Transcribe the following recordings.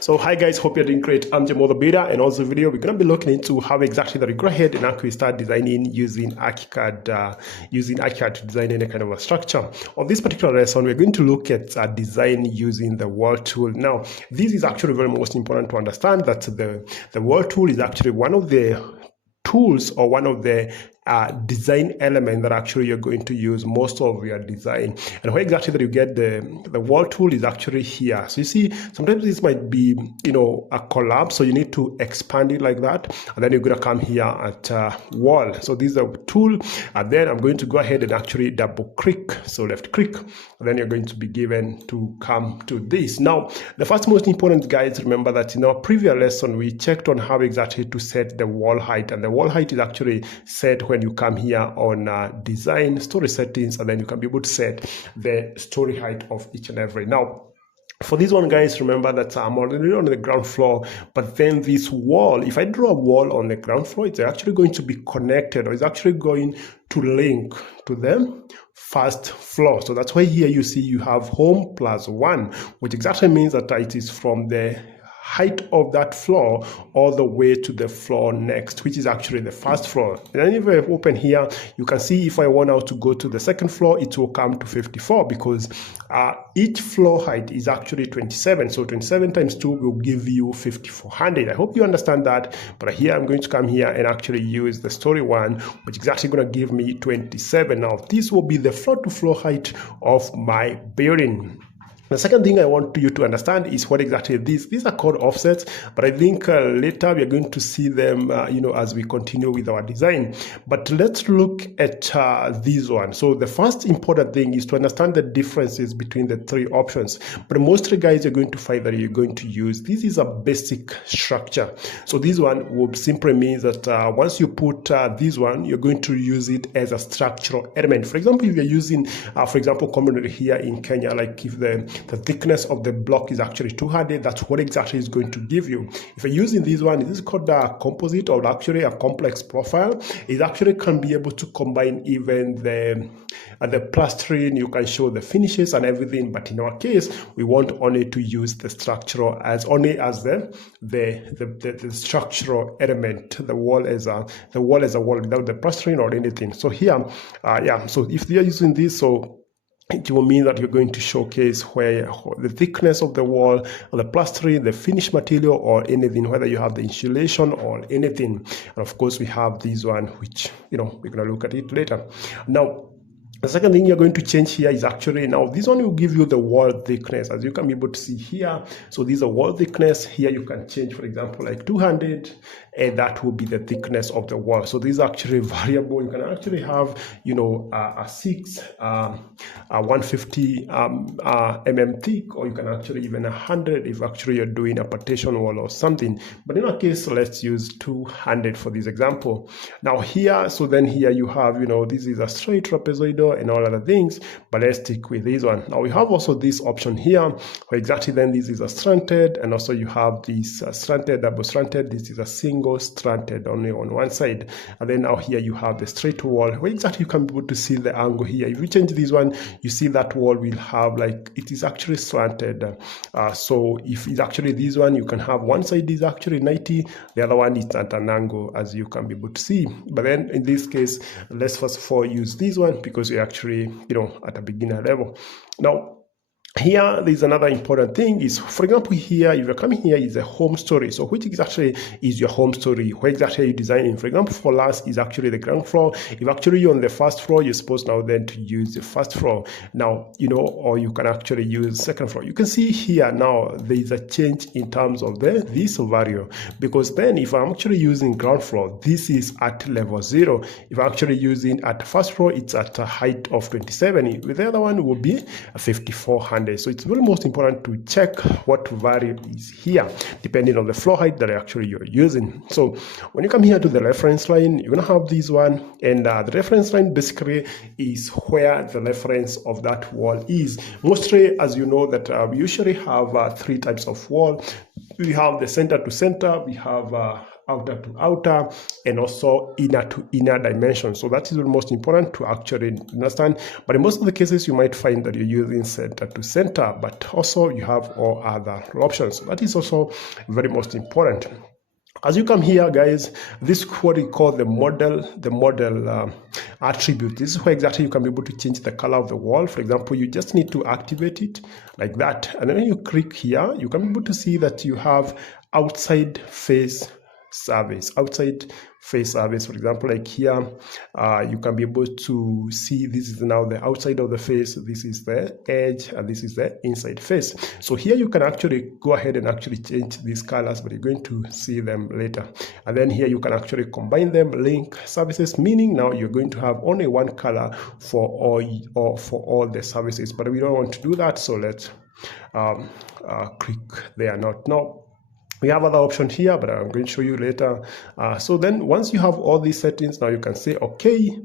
So hi guys, hope you're doing great. I'm Jamo the Beta, and also video we're going to be looking into how exactly that you go ahead and actually start designing using ARCHICAD to design any kind of a structure. On this particular lesson, we're going to look at design using the world tool. Now, this is actually very most important to understand that the world tool is actually one of the tools or one of the design element that actually you're going to use most of your design. And where exactly that you get the world tool is actually here. So you see, sometimes this might be, a collapse, so you need to expand it like that, and then you're going to come here at wall. So this is a tool, and then I'm going to go ahead and actually double click, so left click, and then you're going to be given to come to this. Now, the first most important, guys, remember that in our previous lesson we checked on how exactly to set the wall height, and the wall height is actually set when you come here on design story settings, and then you can be able to set the story height of each and every. Now, for this one, guys, remember that I'm already on the ground floor, but then this wall, if I draw a wall on the ground floor, it's actually going to be connected, or it's actually going to link to the first floor. So that's why here you see you have home plus 1, which exactly means that it is from the height of that floor all the way to the floor next, which is actually the first floor. And then if I open here, you can see if I want now to go to the second floor, it will come to 54, because each floor height is actually 27. So 27 times 2 will give you 5400. I hope you understand that. But here I'm going to come here and actually use the story one, which is actually going to give me 27. Now this will be the floor to floor height of my building. The second thing I want you to understand is what exactly these are called offsets, but I think later we are going to see them, as we continue with our design. But let's look at this one. So the first important thing is to understand the differences between the three options. But mostly, guys, you're going to find that you're going to use, this is a basic structure. So this one will simply mean that once you put this one, you're going to use it as a structural element. For example, if you're using, for example, commonly here in Kenya, like if the thickness of the block is actually 200, that's what exactly is going to give you. If you're using this one, this is called a composite, or actually a complex profile. It actually can be able to combine even the plastering. You can show the finishes and everything, but in our case, we want only to use the structural as the structural element. The wall as a wall without the plastering or anything. So here, so if you're using this, so it will mean that you're going to showcase where the thickness of the wall, or the plastering, the finished material, or anything, whether you have the insulation or anything. And of course, we have this one, which, we're going to look at it later. Now, the second thing you're going to change here is actually, now this one will give you the wall thickness, as you can be able to see here. So this is a wall thickness. Here you can change, for example, like 200, and that will be the thickness of the wall. So this is actually variable. You can actually have, a 150 mm thick, or you can actually even 100 if actually you're doing a partition wall or something. But in our case, let's use 200 for this example. Now here, so then here you have, this is a straight trapezoidal and all other things, but let's stick with this one. Now we have also this option here, where exactly then this is a stranted, and also you have this stranted, double stranted. This is a single stranted only on one side, and then now here you have the straight wall, where exactly you can be able to see the angle here. If you change this one, you see that wall will have, like, it is actually slanted. So if it's actually this one, you can have one side is actually 90, the other one is at an angle, as you can be able to see. But then in this case, let's first of all use this one, because we're actually, at a beginner level. Now, here, there's another important thing is, for example, here, if you're coming here, is a home story. So which exactly is your home story? Where exactly are you designing? For example, for us, is actually the ground floor. If actually you're on the first floor, you're supposed now then to use the first floor. Now, or you can actually use second floor. You can see here now, there is a change in terms of this value, because then if I'm actually using ground floor, this is at level 0. If I'm actually using at first floor, it's at a height of 27. The other one will be 5400. So it's very most important to check what value is here, depending on the floor height that actually you're using. So when you come here to the reference line, you're going to have this one, and the reference line basically is where the reference of that wall is. Mostly, as you know, that we usually have three types of wall. We have the center to center, we have outer to outer, and also inner to inner dimension. So that is the most important to actually understand. But in most of the cases, you might find that you're using center to center, but also you have all other options. So that is also very most important. As you come here, guys, this is what we call the model attribute. This is where exactly you can be able to change the color of the wall. For example, you just need to activate it like that, and then when you click here, you can be able to see that you have outside face surface. For example, like here, you can be able to see this is now the outside of the face, this is the edge, and this is the inside face. So here you can actually go ahead and actually change these colors, but you're going to see them later. And then here you can actually combine them, link services, meaning now you're going to have only one color for all the services. But we don't want to do that, so let's click there. Not now. We have other options here, but I'm going to show you later. So then once you have all these settings, now you can say, okay,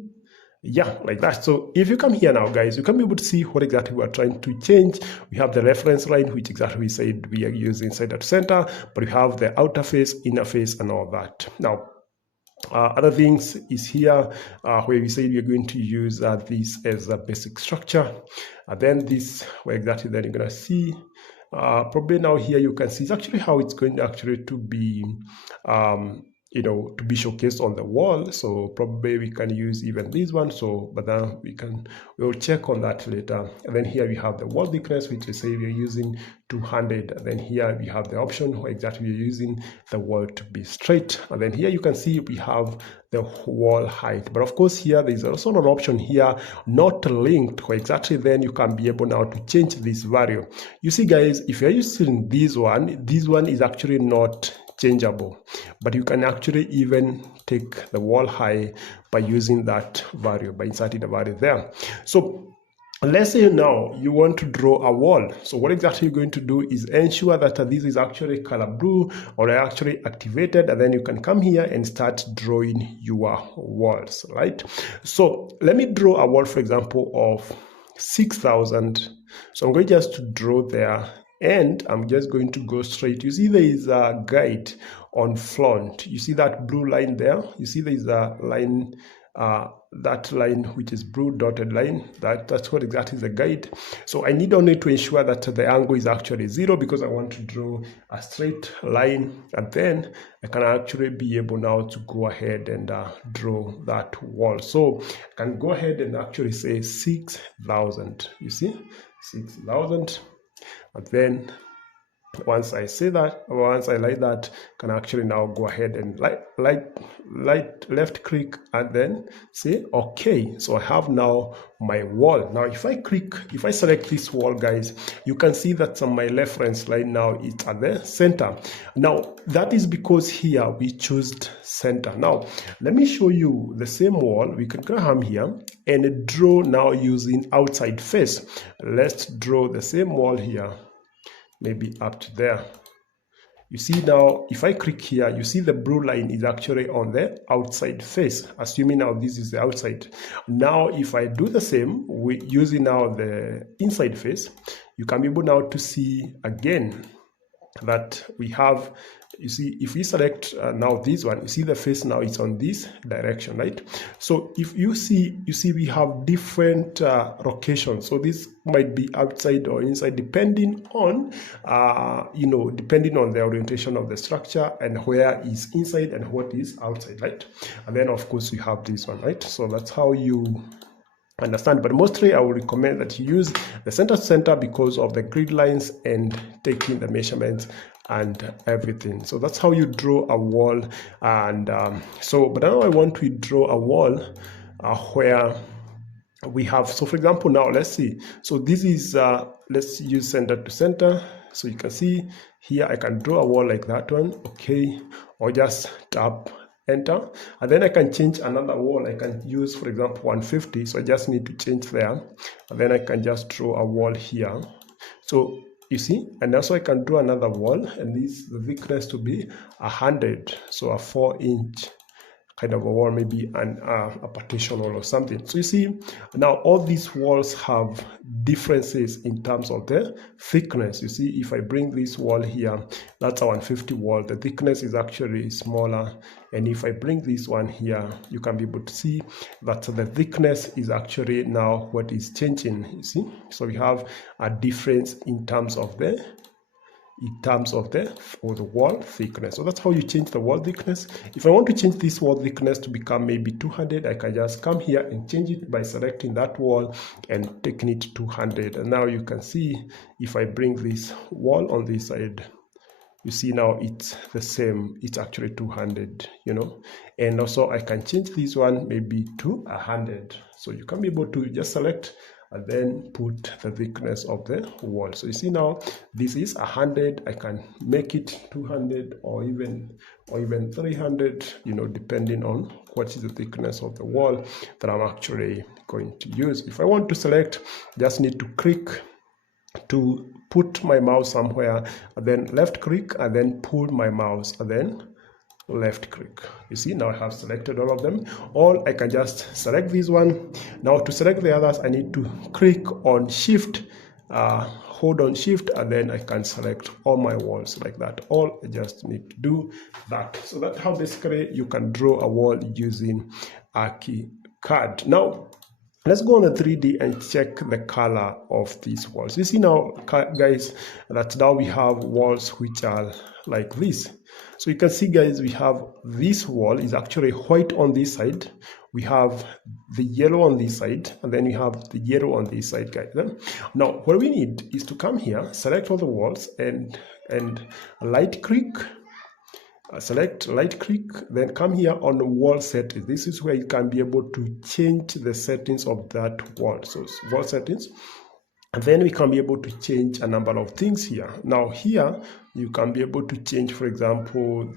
yeah, like that. So if you come here now, guys, you can be able to see what exactly we are trying to change. We have the reference line, which exactly we said we are using center to center, but we have the outer face, inner face, and all that. Now, other things is here where we say we are going to use this as a basic structure. Then this, where exactly then you're going to see. Probably now here you can see it's actually how it's going actually to be to be showcased on the wall. So probably we can use even this one. So but then we'll check on that later. And then here we have the wall thickness, which is say we are using 200. And then here we have the option where exactly we're using the wall to be straight. And then here you can see we have the wall height. But of course here there's also an option here not linked, where exactly then you can be able now to change this value. You see, guys, if you're using this one is actually not changeable, but you can actually even take the wall height by using that value, by inserting the value there. So let's say now you want to draw a wall. So what exactly you're going to do is ensure that this is actually color blue or actually activated, and then you can come here and start drawing your walls, right? So let me draw a wall, for example, of 6,000. So I'm going just to draw there, and I'm just going to go straight. You see there is a guide on front. You see that blue line there? You see there is a line, that line which is blue dotted line, that's what exactly is the guide. So I need only to ensure that the angle is actually 0, because I want to draw a straight line, and then I can actually be able now to go ahead and draw that wall. So I can go ahead and actually say 6,000. You see 6,000. And then once I say that, once I like that, can actually now go ahead and left click and then say okay. So I have now my wall. Now if I select this wall, guys, you can see that my reference line now is at the center. Now that is because here we chose center. Now let me show you the same wall. We can come here and draw now using outside face. Let's draw the same wall here, maybe up to there. You see now, if I click here, you see the blue line is actually on the outside face, assuming now this is the outside. Now, if I do the same with using now the inside face, you can be able now to see again that we have, you see, if we select now this one, you see the face now is on this direction, right? So if you see we have different locations. So this might be outside or inside, depending on depending on the orientation of the structure and where is inside and what is outside, right? And then of course we have this one, right? So that's how you understand. But mostly I would recommend that you use the center to center because of the grid lines and taking the measurements and everything. So that's how you draw a wall. And but now I want to draw a wall where we have, so for example, now let's see, so this is let's use center to center. So you can see here I can draw a wall like that one, okay, or just tap enter, and then I can change another wall. I can use, for example, 150. So I just need to change there, and then I can just draw a wall here. So you see, and also I can draw another wall, and this the thickness to be 100, so a 4-inch kind of a wall, maybe a partition wall or something. So you see now all these walls have differences in terms of the thickness. You see, if I bring this wall here, that's a 150 wall, the thickness is actually smaller. And if I bring this one here, you can be able to see that the thickness is actually now what is changing. You see, so we have a difference in terms of the wall thickness. So that's how you change the wall thickness. If I want to change this wall thickness to become maybe 200, I can just come here and change it by selecting that wall and taking it to 200. And now you can see if I bring this wall on this side, you see now it's the same, it's actually 200, you know. And also I can change this one maybe to 100. So you can be able to just select and then put the thickness of the wall. So you see now this is 100. I can make it 200 or even 300, you know, depending on what is the thickness of the wall that I'm actually going to use. If I want to select, just need to click to put my mouse somewhere, and then left click, and then pull my mouse, and then left click. You see now I have selected all of them. Or I can just select this one. Now to select the others, I need to click on shift, hold on shift, and then I can select all my walls like that. All I just need to do that. So that's how basically you can draw a wall using ARCHICAD. Now let's go on the 3D and check the color of these walls. You see now, guys, that now we have walls which are like this. So you can see, guys, we have this wall is actually white on this side. We have the yellow on this side, and then we have the yellow on this side, guys. Now, what we need is to come here, select all the walls, and right click. Select right click, then come here on the wall settings. This is where you can be able to change the settings of that wall. So wall settings, and then we can be able to change a number of things here. Now here you can be able to change, for example,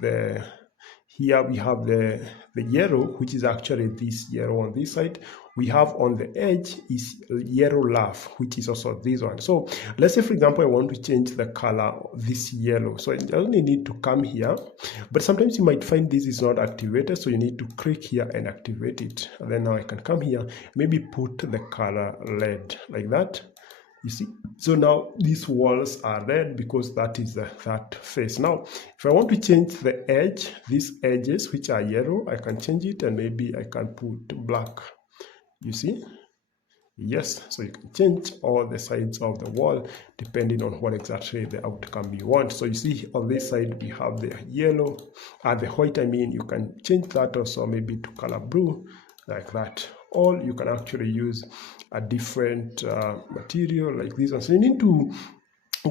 here we have the yellow, which is actually this yellow on this side. We have on the edge is yellow laugh, which is also this one. So let's say, for example, I want to change the color of this yellow. So I only need to come here, but sometimes you might find this is not activated. So you need to click here and activate it. And then now I can come here, maybe put the color red like that. You see, so now these walls are red because that is that face. Now, if I want to change the edge, these edges which are yellow, I can change it, and maybe I can put black. You see, yes, so you can change all the sides of the wall depending on what exactly the outcome you want. So you see on this side we have the yellow and the white. I mean, you can change that also maybe to color blue like that. Or you can actually use a different material like this one. So you need to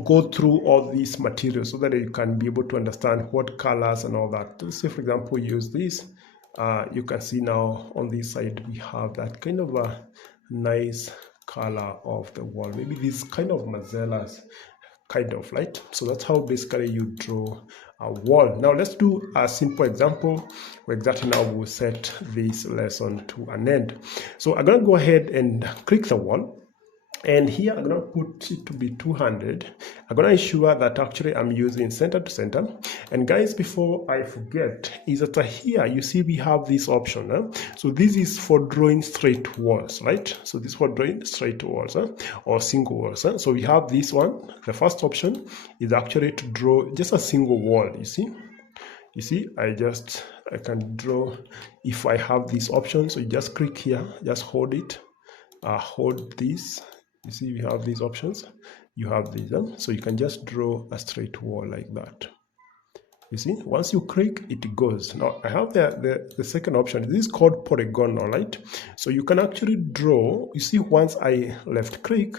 go through all these materials so that you can be able to understand what colors and all that. Let's say, for example, use this. You can see now on this side we have that kind of a nice color of the wall, maybe this kind of mazellas kind of light. So that's how basically you draw a wall. Now let's do a simple example where exactly now we'll set this lesson to an end. So I'm going to go ahead and click the wall, and here I'm going to put it to be 200. I'm going to ensure that actually I'm using center to center. And guys, before I forget, is that here you see we have this option. So this is for drawing straight walls, right? So this is for drawing straight walls or single walls. So we have this one. The first option is actually to draw just a single wall. You see, I can draw if I have this option. So you just click here, just hold it, hold this. You see, we have these options. You have these, so you can just draw a straight wall like that. You see, once you click, it goes. Now I have the second option. This is called polygonal, right? So you can actually draw. You see, once I left click,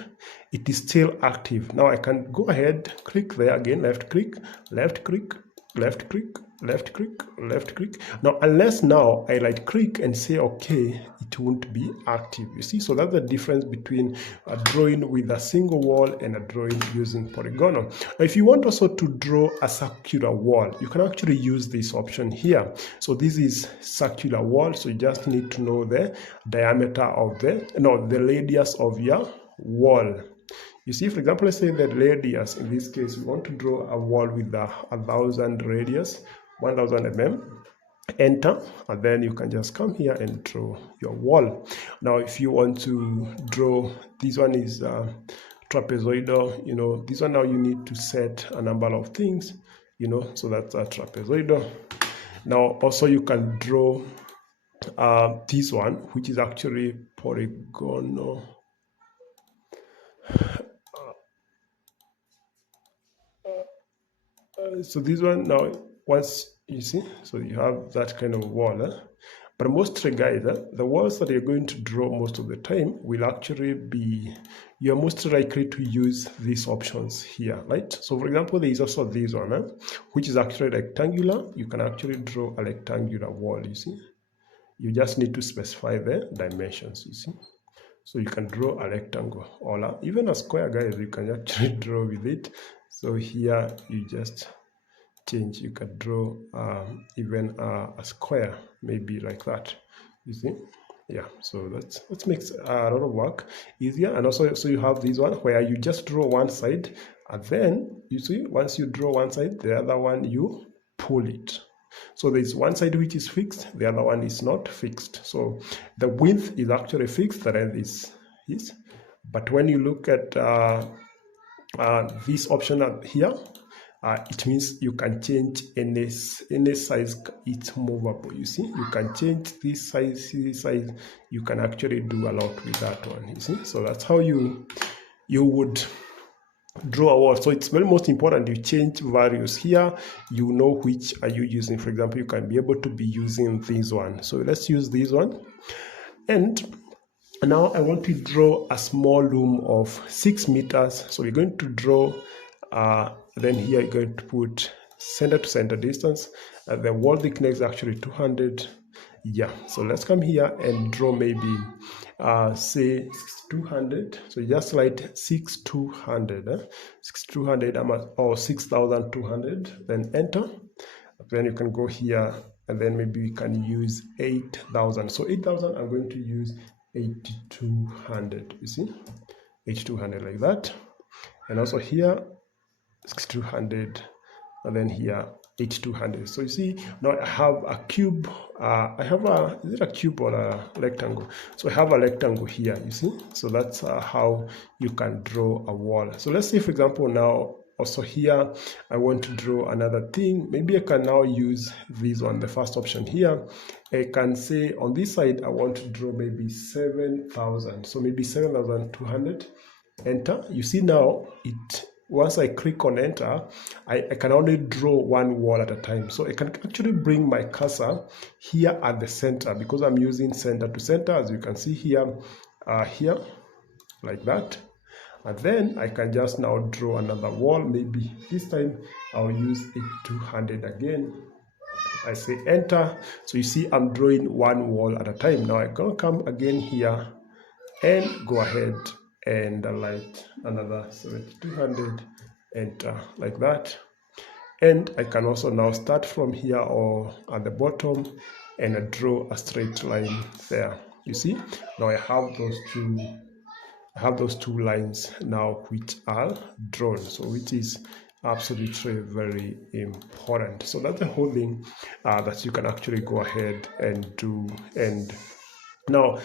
it is still active. Now I can go ahead, click there again, left click, left click, left click, left click, left click. Now unless now I right click and say okay, it won't be active. You see, so that's the difference between a drawing with a single wall and a drawing using polygonal. Now if you want also to draw a circular wall, you can actually use this option here. So this is circular wall, so you just need to know the diameter of the radius of your wall. You see, for example, let's say the radius, in this case, we want to draw a wall with 1,000 radius, 1,000 mm. enter, and then you can just come here and draw your wall. Now if you want to draw, this one is trapezoidal, you know, this one now you need to set a number of things, you know, so that's a trapezoidal. Now also you can draw this one, which is actually polygonal. So this one now, once you see, so you have that kind of wall. But mostly, guys, the walls that you're going to draw most of the time will actually be, you're most likely to use these options here, right? So for example, there is also this one, which is actually rectangular. You can actually draw a rectangular wall, you see. You just need to specify the dimensions, you see. So you can draw a rectangle or even a square, guys, you can actually draw with it. So here you just change, you can draw even a square, maybe like that, you see. Yeah, so that makes a lot of work easier. And also, so you have this one where you just draw one side, and then you see, once you draw one side, the other one you pull it. So there's one side which is fixed, the other one is not fixed. So the width is actually fixed, the length is. But when you look at this option here, it means you can change any size. It's movable, you see. You can change this size, you can actually do a lot with that one, you see. So that's how you would draw a wall. So it's very most important you change values here, you know which are you using. For example, you can be able to be using this one. So let's use this one. And now I want to draw a small room of 6 meters. So we're going to draw then here you're going to put center to center distance. The wall thickness is actually 200. Yeah, so let's come here and draw maybe say 6200. So just write 6200, 6200 or 6200, then enter. Then you can go here and then maybe we can use 8000. So 8000, I'm going to use 8200, you see, 8200 like that. And also here 6200, and then here 8200. So you see, now I have a cube. I have a, is it a cube or a rectangle? So I have a rectangle here, you see. So that's how you can draw a wall. So let's say, for example, now also here I want to draw another thing. Maybe I can now use this one, the first option here. I can say on this side I want to draw maybe 7000. So maybe 7200. Enter. You see now it. Once I click on enter, I can only draw one wall at a time. So I can actually bring my cursor here at the center because I'm using center to center, as you can see here, here, like that. And then I can just now draw another wall. Maybe this time I'll use 8200 again. I say enter. So you see I'm drawing one wall at a time. Now I'm going to come again here and go ahead and light another 7200, enter, like that. And I can also now start from here or at the bottom and draw a straight line there. You see, now I have those two lines now which are drawn, so which is absolutely very important. So that's the whole thing that you can actually go ahead and do. And now,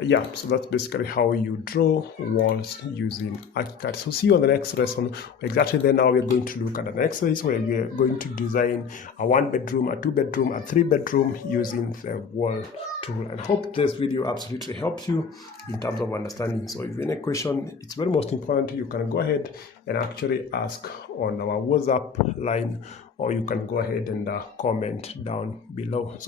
yeah, so that's basically how you draw walls using ARCHICAD. So see you on the next lesson. Exactly then now we're going to look at an exercise where we're going to design a 1-bedroom, a 2-bedroom, a 3-bedroom using the wall tool. And hope this video absolutely helps you in terms of understanding. So if you have any question, it's very most important, you can go ahead and actually ask on our WhatsApp line, or you can go ahead and comment down below. So